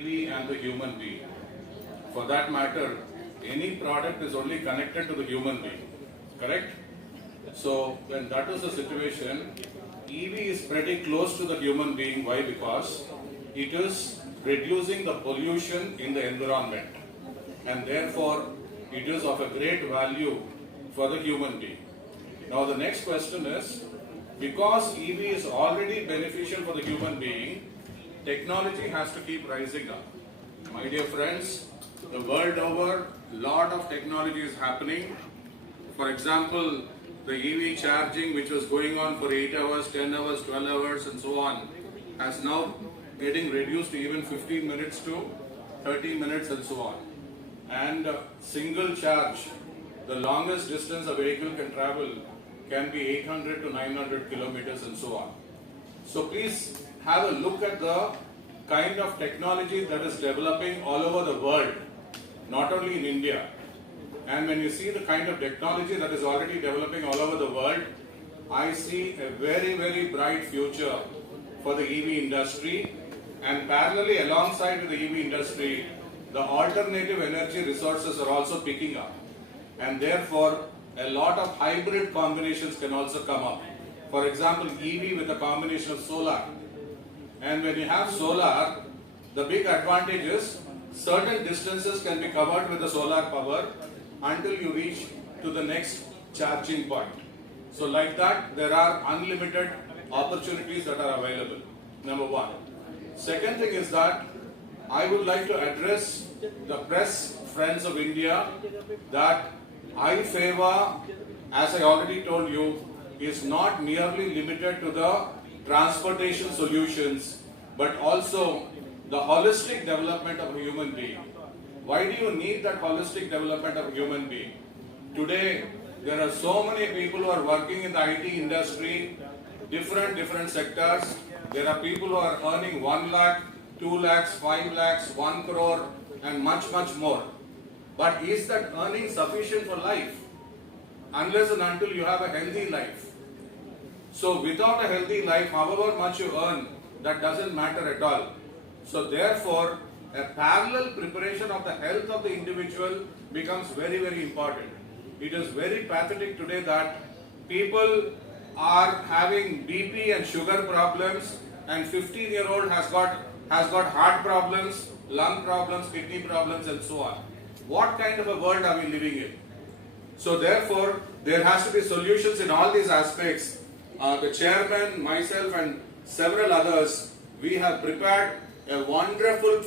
EV and the human being. For that matter, any product is only connected to the human being, correct? So when that is the situation, EV is pretty close to the human being. Why? Because it is reducing the pollution in the environment, and therefore it is of a great value for the human being. Now the next question is, because EV is already beneficial for the human being, technology has to keep rising up. My dear friends, the world over, lot of technology is happening. For example, the EV charging, which was going on for 8 hours, 10 hours, 12 hours and so on, has now getting reduced to even 15 minutes to 30 minutes and so on. And single charge, the longest distance a vehicle can travel can be 800 to 900 kilometers and so on. So please have a look at the kind of technology that is developing all over the world, not only in India. And when you see the kind of technology that is already developing all over the world, I see a very, very bright future for the EV industry. And parallelly alongside with the EV industry, the alternative energy resources are also picking up. And therefore, a lot of hybrid combinations can also come up. For example, EV with a combination of solar. And when you have solar, the big advantage is certain distances can be covered with the solar power until you reach to the next charging point. So like that, there are unlimited opportunities that are available, number one. Second thing is that I would like to address the press friends of India that I favor, as I already told you, is not merely limited to the transportation solutions, but also the holistic development of a human being. Why do you need that holistic development of a human being? Today, there are so many people who are working in the IT industry, different sectors. There are people who are earning 1 lakh, 2 lakhs, 5 lakhs, 1 crore and much more. But is that earning sufficient for life? Unless and until you have a healthy life. So without a healthy life, however much you earn, that doesn't matter at all. So therefore, a parallel preparation of the health of the individual becomes very, very important. It is very pathetic today that people are having BP and sugar problems, and 15-year-old has got heart problems, lung problems, kidney problems and so on. What kind of a world are we living in? So therefore, there has to be solutions in all these aspects. The chairman, myself and several others, we have prepared a wonderful